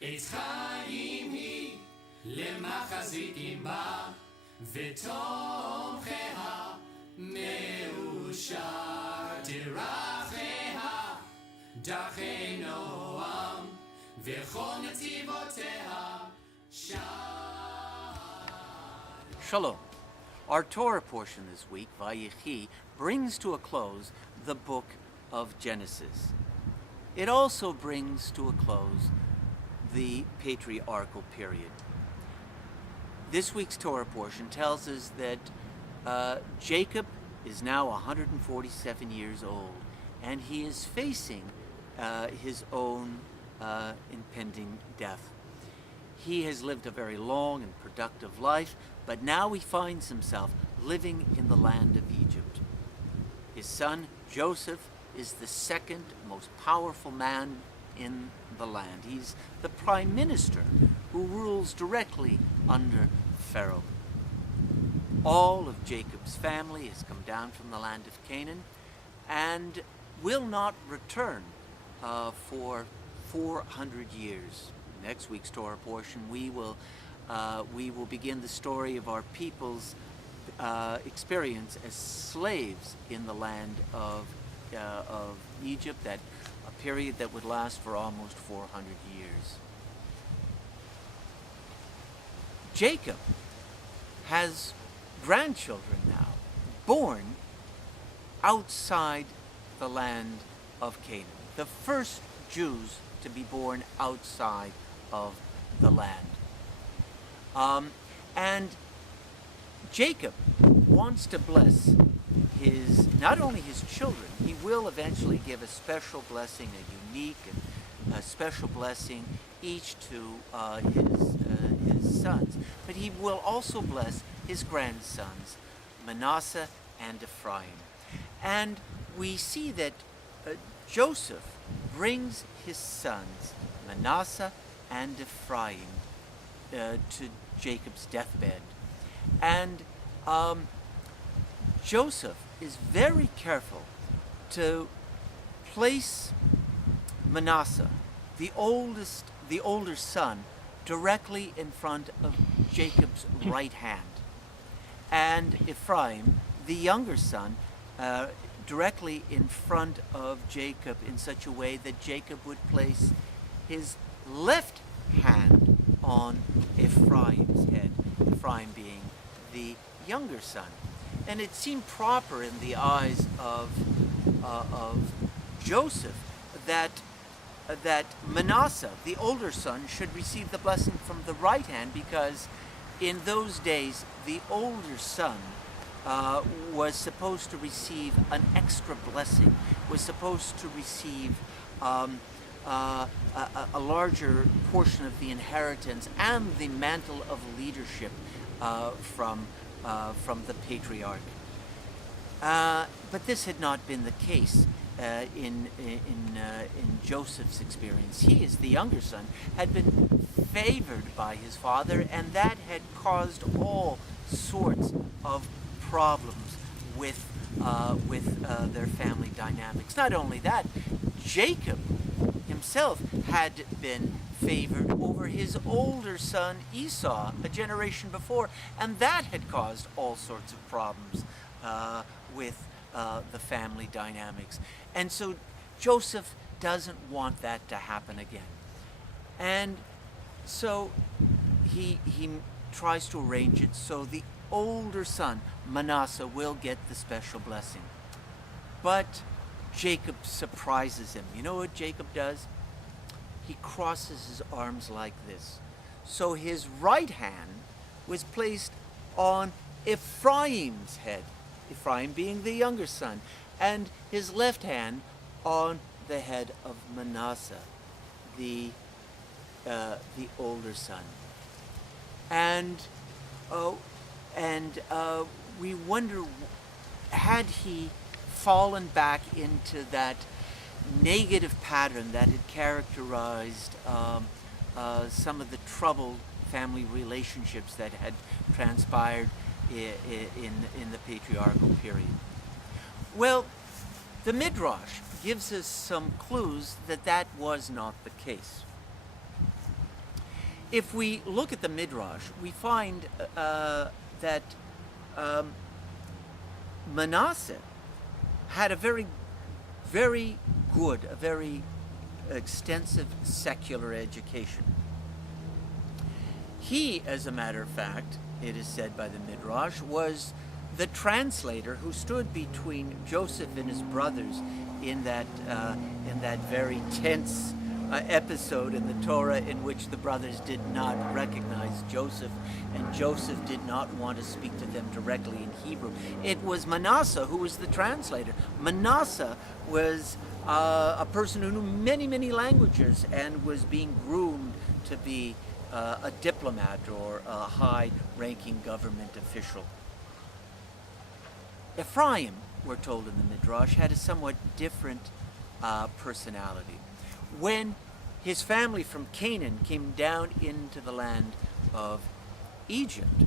עץ חיים היא למחזיק עמה ותומכיה מאושר דרכיה דרכי נועם וכל נתיבותיה שם. Shalom. Our Torah portion this week, Vayechi, brings to a close the book of Genesis. It also brings to a close the patriarchal period. This week's Torah portion tells us that Jacob is now 147 years old, and he is facing his own impending death. He has lived a very long and productive life, but now he finds himself living in the land of Egypt. His son, Joseph, is the second most powerful man in the land. He's the prime minister who rules directly under Pharaoh. All of Jacob's family has come down from the land of Canaan and will not return for 400 years. Next week's Torah portion, we will begin the story of our people's experience as slaves in the land of Egypt, that a period that would last for almost 400 years. Jacob has grandchildren now, born outside the land of Canaan. The first Jews to be born outside of the land. And Jacob wants to bless not only his children, he will eventually give a special blessing, a unique and a special blessing each to his sons, but he will also bless his grandsons, Manasseh and Ephraim. And we see that Joseph brings his sons, Manasseh and Ephraim, to Jacob's deathbed. And Joseph is very careful to place Manasseh, the older son, directly in front of Jacob's right hand, and Ephraim, the younger son, directly in front of Jacob in such a way that Jacob would place his left hand on Ephraim's head, Ephraim being the younger son. And it seemed proper in the eyes of Joseph that Manasseh, the older son, should receive the blessing from the right hand, because in those days the older son was supposed to receive an extra blessing, was supposed to receive a larger portion of the inheritance and the mantle of leadership from the patriarch. But this had not been the case in Joseph's experience. He, as the younger son, had been favored by his father, and that had caused all sorts of problems with their family dynamics. Not only that, Jacob himself had been favored over his older son Esau a generation before, and that had caused all sorts of problems with the family dynamics. And so Joseph doesn't want that to happen again. And so he tries to arrange it so the older son, Manasseh, will get the special blessing. But Jacob surprises him. You know what Jacob does? He crosses his arms like this. So his right hand was placed on Ephraim's head, Ephraim being the younger son, and his left hand on the head of Manasseh, the older son. And we wonder, had he fallen back into that negative pattern that had characterized some of the troubled family relationships that had transpired in the patriarchal period? Well, the Midrash gives us some clues that was not the case. If we look at the Midrash, we find that Manasseh had a very, very good, a very extensive secular education. He, as a matter of fact, it is said by the Midrash, was the translator who stood between Joseph and his brothers in that very tense episode in the Torah in which the brothers did not recognize Joseph, and Joseph did not want to speak to them directly in Hebrew. It was Manasseh who was the translator. Manasseh was a person who knew many, many languages and was being groomed to be a diplomat or a high-ranking government official. Ephraim, we're told in the Midrash, had a somewhat different personality. When his family from Canaan came down into the land of Egypt,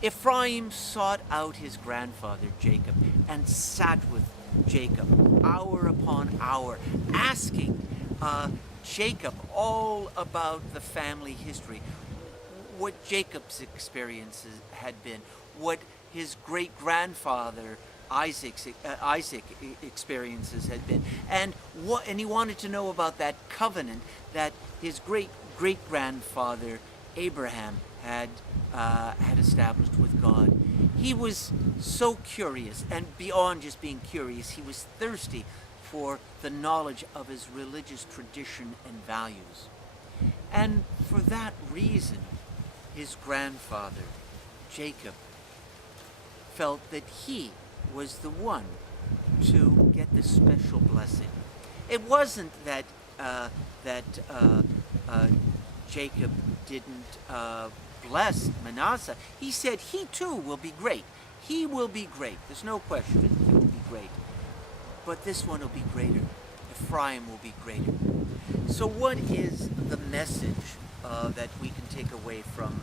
Ephraim sought out his grandfather Jacob and sat with Jacob hour upon hour, asking Jacob all about the family history, what Jacob's experiences had been, what his great-grandfather Isaac experiences had been, and he wanted to know about that covenant that his great-grandfather Abraham had established with God. He was so curious, and beyond just being curious, he was thirsty for the knowledge of his religious tradition and values. And for that reason, his grandfather, Jacob, felt that he was the one to get this special blessing. It wasn't that Jacob didn't bless Manasseh. He said he too will be great. He will be great. There's no question. He will be great. But this one will be greater. Ephraim will be greater. So what is the message that we can take away from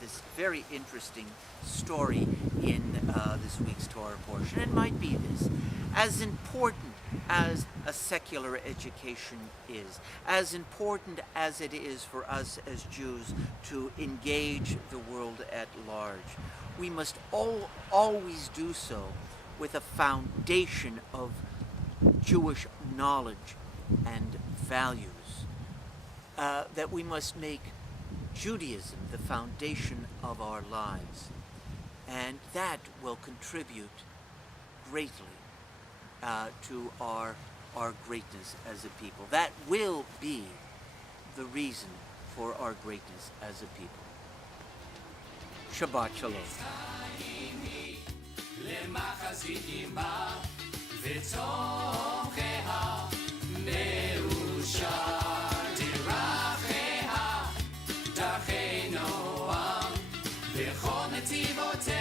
this very interesting story in this week's Torah portion? It might be this: as important as a secular education is, as important as it is for us as Jews to engage the world at large, we must always do so with a foundation of Jewish knowledge and values. That we must make Judaism the foundation of our lives. And that will contribute greatly to our greatness as a people. That will be the reason for our greatness as a people. Shabbat Shalom. דרכי נועם וכל נתיבותיה